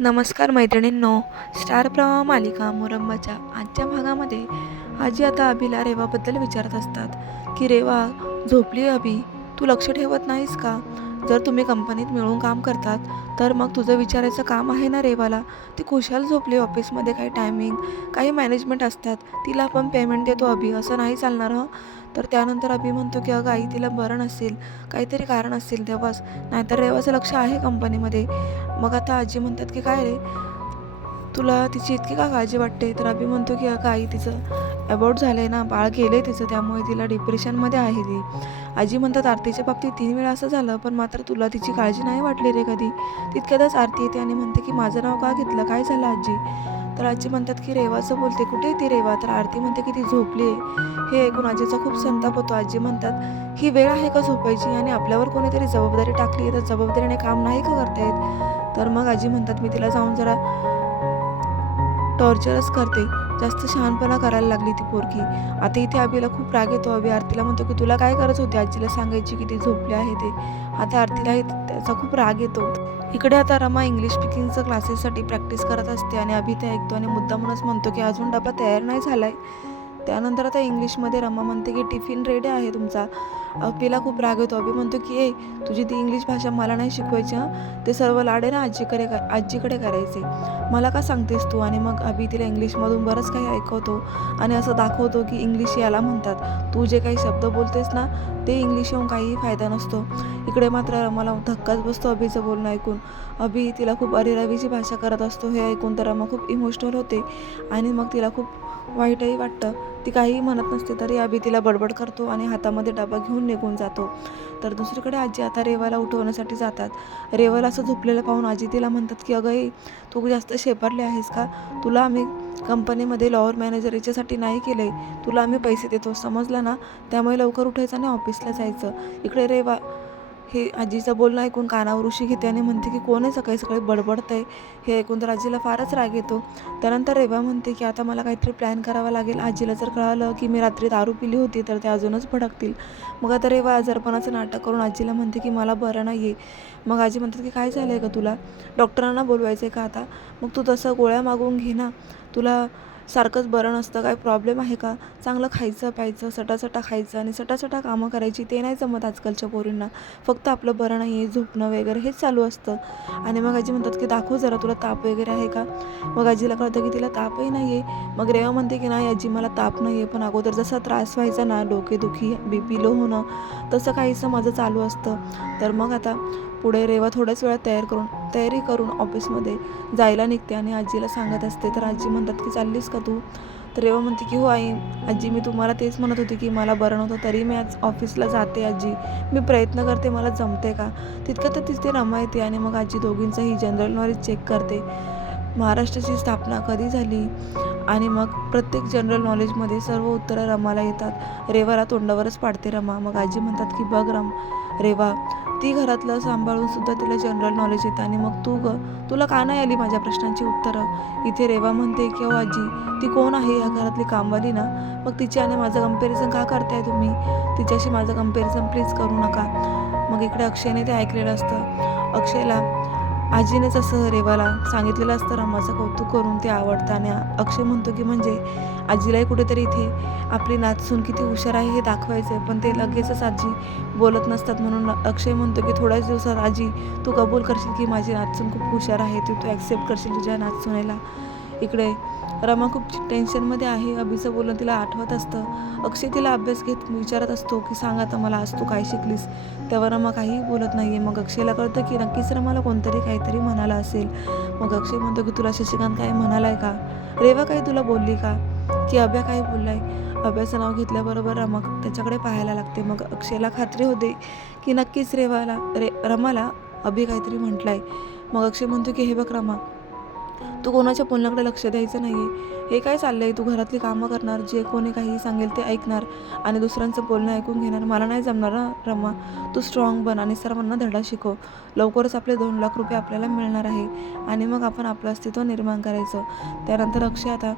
नमस्कार मैत्रिणींनो स्टार प्रवाह मालिका मुरंबाच्या आजच्या भागामध्ये आजी आता अभिला रेवाबद्दल विचारत असतात की रेवा झोपली अभि? तू लक्ष ठेवत नाहीस का? जर तुम्ही कंपनीत मिळून काम करतात तर मग तुझं विचारायचं काम आहे ना रेवाला? ती खुशाल झोपली ऑफिसमध्ये काही टायमिंग काही मॅनेजमेंट असतात. तिला आपण पेमेंट देतो अभि असं नाही चालणार हं? तर त्यानंतर अभि म्हणतो की अगं आई तिला बरं नसेल काहीतरी कारण असेल तेव्हाच. नाहीतर रेवाचं लक्ष आहे कंपनीमध्ये. मग आता आजी म्हणतात की काय रे? तुला तिची इतकी का काळजी वाटते? तर अभि म्हणतो की अगं आई तिचं अबॉर्ट झालं आहे ना बाळ गेलं आहे तिचं त्यामुळे तिला डिप्रेशनमध्ये आहे ती. आजी म्हणतात आरतीच्या बाबतीत तीन वेळा असं झालं पण मात्र तुला तिची काळजी नाही वाटली रे कधी. तितक्यातच आरती येते आणि म्हणते की माझं नाव का घेतलं? काय झालं आजी? तर आजी म्हणतात की रेवाचं बोलते. कुठे ती रेवा? तर आरती म्हणते की ती झोपली आहे हे ऐकून आजीचा खूप संताप होतो. आजी म्हणतात ही वेळ आहे का झोपायची? आणि आपल्यावर कोणीतरी जबाबदारी टाकली आहे तर जबाबदारीने काम नाही का करता येत? तर मग आजी म्हणतात मी तिला जाऊन जरा टॉर्चरच करते. जास्त शहाणपणा करायला लागली ती पोरगी. आता इथे अभिला खूप राग येतो. अभि आरतीला म्हणतो की तुला काय करत होती? आजीला सांगायची की ती झोपली आहे ते. आता आरतीलाही त्याचा खूप राग येतो. इकडे आता रमा इंग्लिश स्पीकिंगचं क्लासेससाठी प्रॅक्टिस करत असते आणि अभि ते ऐकतो आणि मुद्दामूनच म्हणतो की अजून डबा तयार नाही झालाय. त्यानंतर आता इंग्लिशमध्ये रमा म्हणते की टिफिन रेडी आहे तुमचा. अभिला खूप राग येतो. अभि म्हणतो की ए तुझी ती इंग्लिश भाषा मला नाही शिकवायची ते सर्व लाडे ना आजीकडे का आजीकडे करायचे. मला का सांगतेस तू? आणि मग अभि तिला इंग्लिशमधून बरंच काही ऐकवतो आणि असं दाखवतो की इंग्लिश याला म्हणतात. तू जे काही शब्द बोलतेस ना ते इंग्लिश येऊन काहीही फायदा नसतो. इकडे मात्र मला धक्काच बसतो अभिचं बोलणं ऐकून. अभि तिला खूप अरेरावीची भाषा करत असतो हे ऐकून तर रमा खूप इमोशनल होते आणि मग तिला खूप वाईटही वाटतं. ती काहीही म्हणत नसते तरी आबी तिला बडबड करतो आणि हातामध्ये डबा घेऊन निघून जातो. तर दुसरीकडे आजी आता रेवाला उठवण्यासाठी जातात. रेवाला असं झोपलेलं पाहून आजी तिला म्हणतात की अगं तू जास्त शेपरले आहेस का? तुला आम्ही कंपनीमध्ये लॉवर मॅनेजर याच्यासाठी नाही केलं. आहे तुला आम्ही पैसे देतो. समजलं ना? त्यामुळे लवकर उठायचं आणि ऑफिसला जायचं. इकडे रेवा हे आजीचं बोलणं ऐकून कानावर उशी घेते आणि म्हणते की कोण आहे सकाळी सकाळी बडबडत आहे हे ऐकून तर आजीला फारच राग येतो. त्यानंतर रेवा म्हणते की आता मला काहीतरी प्लॅन करावा लागेल. आजीला जर कळालं की मी रात्री दारू पिली होती तर ते अजूनच भडकतील. मग आता रेवा आजारपणाचं नाटक करून आजीला म्हणते की मला बरं नाही आहे मग आजी म्हणतात की काय झालं आहे का तुला? डॉक्टरांना बोलवायचं आहे का आता? मग तू तसं गोळ्या मागवून घे ना. तुला सारखंच बरं नसतं काय प्रॉब्लेम आहे का? चांगलं खायचं प्यायचं सटासटा खायचं आणि सटासटा कामं करायची ते नाही जमत आजकालच्या पोरींना. फक्त आपलं बरं नाही आहे झोपणं वगैरे हेच चालू असतं. आणि मग आजी म्हणतात की दाखव जरा तुला ताप वगैरे आहे का? मग आजीला कळतं की तिला तापही नाही आहे मग रेवा म्हणते की नाही आजी मला ताप नाही आहे पण अगोदर जसा त्रास व्हायचा ना डोकेदुखी बी पी लो होणं तसं काहीसं माझं चालू असतं. तर मग आता पुढे रेवा थोड्याच वेळात तयार करून तयारी करून ऑफिसमध्ये जायला निघते आणि आजीला सांगत असते तर आजी म्हणतात की चाललीस का तू? तर रेवा म्हणते की हो आई आजी मी तुम्हाला तेच म्हणत होती की मला बरं नव्हतं तरी मी आज ऑफिसला जाते आजी. मी प्रयत्न करते मला जमते का? तितकं तर तिथे रमा येते आणि मग आजी दोघींचंही जनरल नॉलेज चेक करते. महाराष्ट्राची स्थापना कधी झाली आणि मग प्रत्येक जनरल नॉलेजमध्ये सर्व उत्तरं रमाला येतात. रेवाला तोंडावरच पाडते रमा. मग आजी म्हणतात की बघ रम रेवा ती घरातलं सांभाळून सुद्धा तिला जनरल नॉलेज येतं. आणि मग तू ग तुला का नाही आली माझ्या प्रश्नांची उत्तरं? इथे रेवा म्हणते की अहो आजी ती कोण आहे या घरातली कामवाली ना? मग तिची आणि माझं कंपॅरिझन का करताय तुम्ही? तिच्याशी माझं कंपॅरिझन प्लीज करू नका. मग इकडे अक्षयने ते ऐकलेलं असतं. अक्षयला आजीनेच असं रेवाला सांगितलेलं असतं रमाचं कौतुक करून ते आवडताना आणि अक्षय म्हणतो की म्हणजे आजीलाही कुठेतरी इथे आपली नाचसून किती हुशार आहे हे दाखवायचं आहे पण ते लगेचच आजी बोलत नसतात म्हणून अक्षय म्हणतो की थोड्याच दिवसात आजी तू कबूल करशील की माझी नाचसून खूप हुशार आहे तू तू ॲक्सेप्ट करशील तुझ्या नाचसुनेला इकडे. रमा खूप टेन्शनमध्ये आहे. अभिचं बोलणं तिला आठवत असतं. अक्षय तिला अभ्यास घेत विचारत असतो की सांग आता मला आज तू काय शिकलीस? तेव्हा रमा काहीही बोलत नाही आहे मग अक्षयला कळतं की नक्कीच रमाला कोणतरी काहीतरी म्हणाला असेल. मग अक्षय म्हणतो की तुला शशिकांत काय म्हणालाय का? रेवा काय तुला बोलली का? की अभ्या काय बोललाय? अभ्याचं नाव घेतल्याबरोबर रमा त्याच्याकडे पाहायला लागते. मग अक्षयला खात्री होते की नक्कीच रेवाला रे रमाला अभि काहीतरी म्हटलंय. मग अक्षय म्हणतो की हे बघ रमा तू कोणाच्या बोलण्याकडे लक्ष द्यायचं नाही आहे हे काय चाललं आहे तू घरातली कामं करणार जे कोणी काही सांगेल ते ऐकणार आणि दुसऱ्यांचं बोलणं ऐकून घेणार. मला नाही जमणार ना रमा. तू स्ट्रॉंग बन आणि सर्वांना धडा शिकव. लवकरच आपले दोन लाख रुपये आपल्याला मिळणार आहे आणि मग आपण आपलं अस्तित्व निर्माण करायचं. त्यानंतर अक्षय आता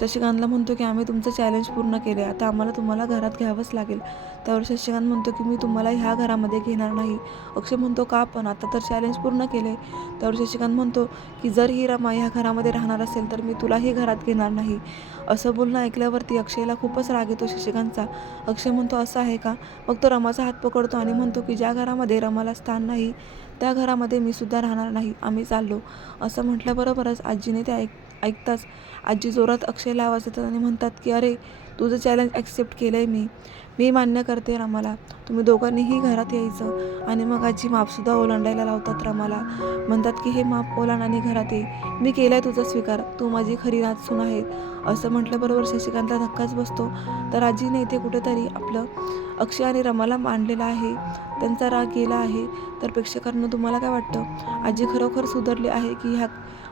शशिकांतला म्हणतो की आम्ही तुमचं चॅलेंज पूर्ण केले आता आम्हाला तुम्हाला घरात घ्यावंच लागेल. त्यावर शशिकांत म्हणतो की मी तुम्हाला ह्या घरामध्ये घेणार नाही. अक्षय म्हणतो का पण? आता तर चॅलेंज पूर्ण केले त्यावर शशिकांत म्हणतो की जर ही रमा ह्या घरामध्ये राहणार असेल तर मी तुलाही घरात घेणार नाही. असं बोलणं ऐकल्यावरती अक्षयला खूपच राग येतो शशिकांतचा. अक्षय म्हणतो असं आहे का? मग तो रमाचा हात पकडतो आणि म्हणतो की ज्या घरामध्ये रमाला स्थान नाही त्या घरामध्ये मी सुद्धा राहणार नाही. आम्ही चाललो. असं म्हटल्याबरोबरच आजीने ते ऐक ऐकताच आजी जोरात अक्षयला आवाज देतात आणि म्हणतात की अरे तुझं चॅलेंज ॲक्सेप्ट केलं आहे मी. मी मान्य करते रमाला. तुम्ही दोघांनीही घरात यायचं. आणि मग आजी मापसुद्धा ओलांडायला लावतात रमाला. म्हणतात की हे माप ओलांड आणि घरात ये. मी केलं आहे तुझा स्वीकार. तू माझी खरी नाचसून आहे. असं म्हटल्याबरोबर शशिकांतला धक्काच बसतो. तर आजीने इथे कुठेतरी आपलं अक्षय आणि रमाला मांडलेलं आहे. त्यांचा राग गेला आहे. तर प्रेक्षकांना तुम्हाला काय वाटतं? आजी खरोखर सुधारली आहे की ह्या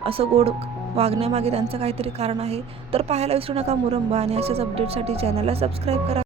असं गोड वागण्यामागे त्यांचं काहीतरी कारण आहे? तर पाहायला विसरू नका मुरंबा आणि अशाच अपडेटसाठी चॅनलला सबस्क्राईब करा.